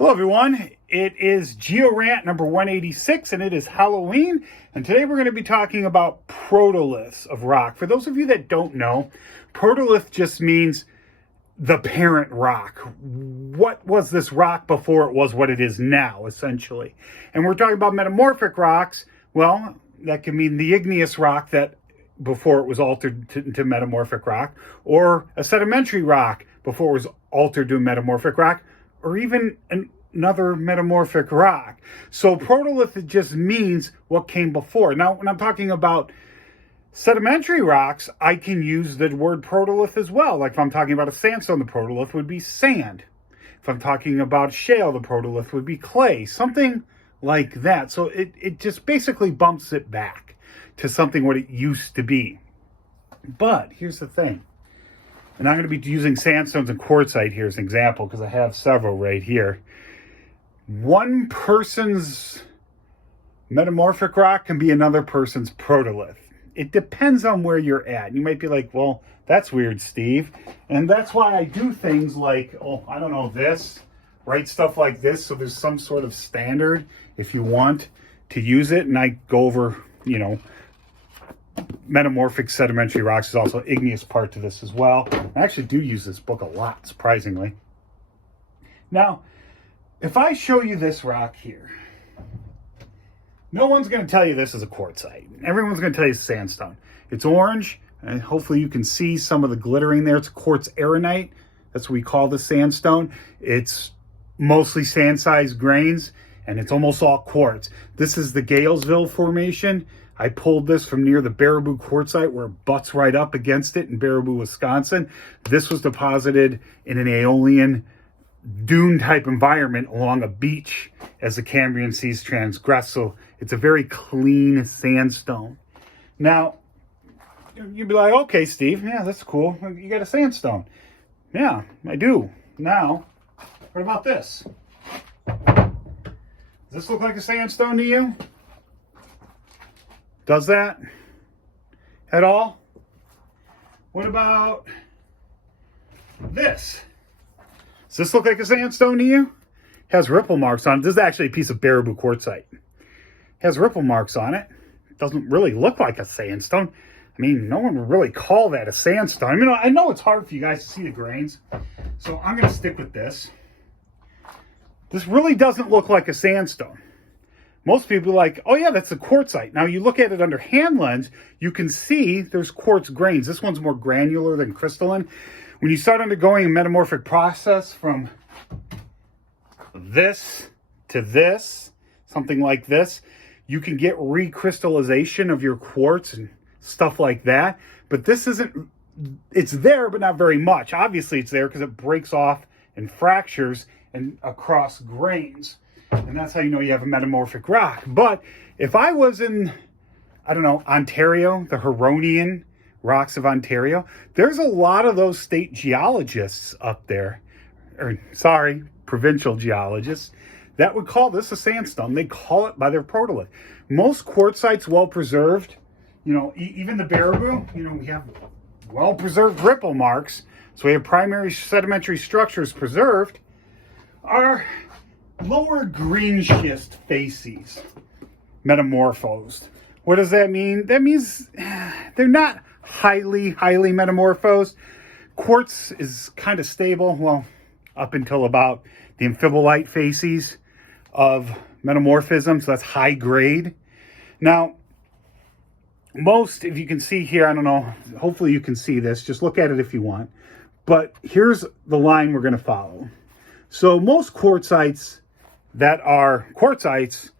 Hello everyone, it is Geo-Rant number 186 and it is Halloween, and today we're going to be talking about protoliths of rock. For those of you that don't know, protolith just means the parent rock. What was this rock before it was what it is now, essentially? And we're talking about metamorphic rocks. Well, that can mean the igneous rock that before it was altered to metamorphic rock, or a sedimentary rock before it was altered to a metamorphic rock, or even another metamorphic rock. So protolith, it just means what came before. Now, when I'm talking about sedimentary rocks, I can use the word protolith as well. Like if I'm talking about a sandstone, the protolith would be sand. If I'm talking about shale, the protolith would be clay, something like that. So it just basically bumps it back to something what it used to be. But here's the thing. And I'm going to be using sandstones and quartzite here as an example because I have several right here. One person's metamorphic rock can be another person's protolith. It depends on where you're at. You might be like, well, that's weird, Steve. And that's why I do things like, oh, I don't know, this, write stuff like this. So there's some sort of standard if you want to use it. And I go over, metamorphic sedimentary rocks is also igneous part to this as well. I actually do use this book a lot, surprisingly. Now, if I show you this rock here, no one's going to tell you this is a quartzite. Everyone's going to tell you it's sandstone. It's orange, and hopefully you can see some of the glittering there. It's quartz arenite. That's what we call the sandstone. It's mostly sand-sized grains, and it's almost all quartz. This is the Galesville Formation. I pulled this from near the Baraboo quartzite where it butts right up against it in Baraboo, Wisconsin. This was deposited in an Aeolian dune-type environment along a beach as the Cambrian seas transgress. So it's a very clean sandstone. Now, you'd be like, okay, Steve, yeah, that's cool. You got a sandstone. Yeah, I do. Now, what about this? Does this look like a sandstone to you? Does that at all? What about this? Does this look like a sandstone to you? Has ripple marks on it. This is actually a piece of Baraboo quartzite. Has ripple marks on it. Doesn't really look like a sandstone. I mean, no one would really call that a sandstone. I mean, I know it's hard for you guys to see the grains, so I'm going to stick with this. This really doesn't look like a sandstone. Most people are like, oh yeah, that's a quartzite. Now you look at it under hand lens, you can see there's quartz grains. This one's more granular than crystalline. When you start undergoing a metamorphic process from this to this, something like this, you can get recrystallization of your quartz and stuff like that. But this isn't, it's there, but not very much. Obviously it's there because it breaks off and fractures and across grains. And that's how you know you have a metamorphic rock. But if I was in, I don't know, Ontario, the Huronian rocks of Ontario, there's a lot of those state geologists up there, provincial geologists, that would call this a sandstone. They call it by their protolith. Most quartzites well preserved, even the Baraboo, we have well preserved ripple marks. So we have primary sedimentary structures preserved, are lower green schist facies metamorphosed. What does that mean? That means they're not highly metamorphosed. Quartz is kind of stable, well, up until about the amphibolite facies of metamorphism, so that's high grade. Now, most, if you can see here, I don't know, hopefully you can see this, just look at it if you want, but here's the line we're going to follow. So most quartzites that are quartzites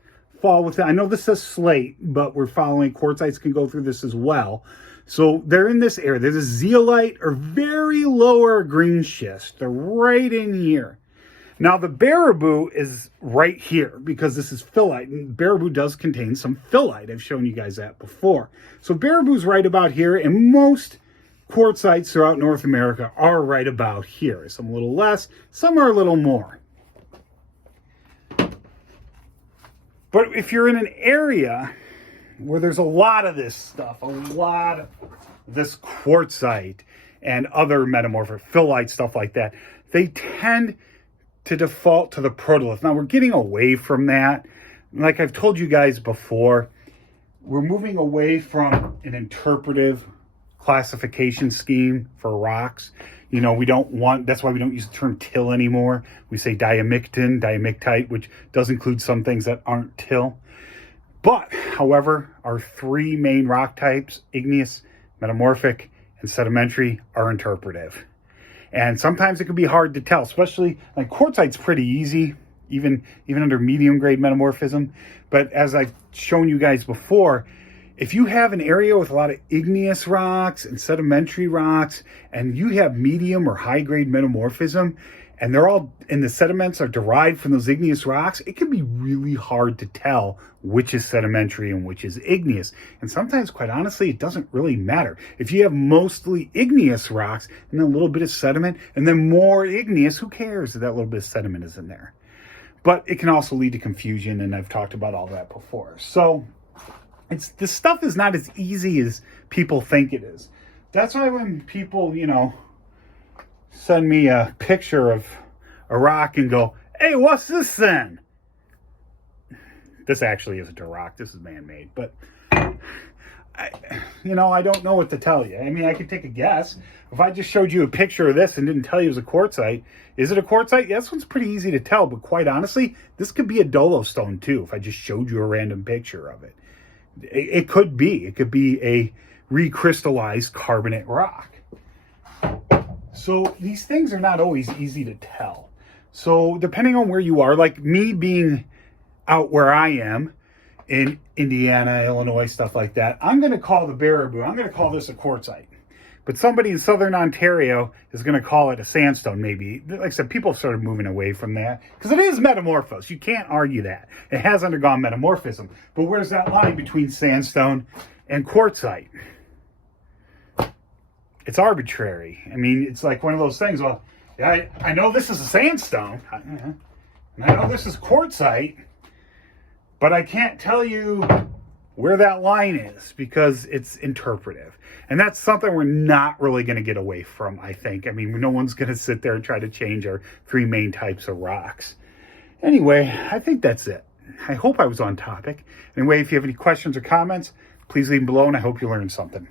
fall within, I know this says slate, but we're following, quartzites can go through this as well. So they're in this area. There's a zeolite or very lower green schist. They're right in here. Now the Baraboo is right here because this is phyllite, and Baraboo does contain some phyllite. I've shown you guys that before. So Baraboo's right about here, and most quartzites throughout North America are right about here. Some a little less, some are a little more. But if you're in an area where there's a lot of this stuff, a lot of this quartzite and other metamorphic phyllite stuff like that, they tend to default to the protolith. Now we're getting away from that. Like I've told you guys before, we're moving away from an interpretive classification scheme for rocks. You know, that's why we don't use the term till anymore. We say diamictin, diamictite, which does include some things that aren't till. But, however, our three main rock types, igneous, metamorphic, and sedimentary, are interpretive. And sometimes it can be hard to tell, especially like quartzite's pretty easy, even under medium grade metamorphism. But as I've shown you guys before, if you have an area with a lot of igneous rocks and sedimentary rocks, and you have medium or high grade metamorphism, and the sediments are derived from those igneous rocks, it can be really hard to tell which is sedimentary and which is igneous. And sometimes, quite honestly, it doesn't really matter. If you have mostly igneous rocks and then a little bit of sediment and then more igneous, who cares if that little bit of sediment is in there? But it can also lead to confusion, and I've talked about all that before. So this stuff is not as easy as people think it is. That's why when people, send me a picture of a rock and go, "Hey, what's this then?" This actually isn't a rock. This is man-made. But, I don't know what to tell you. I mean, I could take a guess. If I just showed you a picture of this and didn't tell you it was a quartzite, is it a quartzite? Yeah, this one's pretty easy to tell. But quite honestly, this could be a dolostone too if I just showed you a random picture of it. It could be. It could be a recrystallized carbonate rock. So these things are not always easy to tell. So depending on where you are, like me being out where I am in Indiana, Illinois, stuff like that, I'm going to call the Baraboo, I'm going to call this a quartzite. But somebody in southern Ontario is going to call it a sandstone, maybe. Like I said, people have started moving away from that because it is metamorphosed. You can't argue that. It has undergone metamorphism. But where's that line between sandstone and quartzite? It's arbitrary. I mean, it's like one of those things. Well, yeah, I know this is a sandstone, and I know this is quartzite, but I can't tell you where that line is because it's interpretive. And that's something we're not really going to get away from, I think. I mean, no one's going to sit there and try to change our three main types of rocks. Anyway, I think that's it. I hope I was on topic. Anyway, if you have any questions or comments, please leave them below, and I hope you learned something.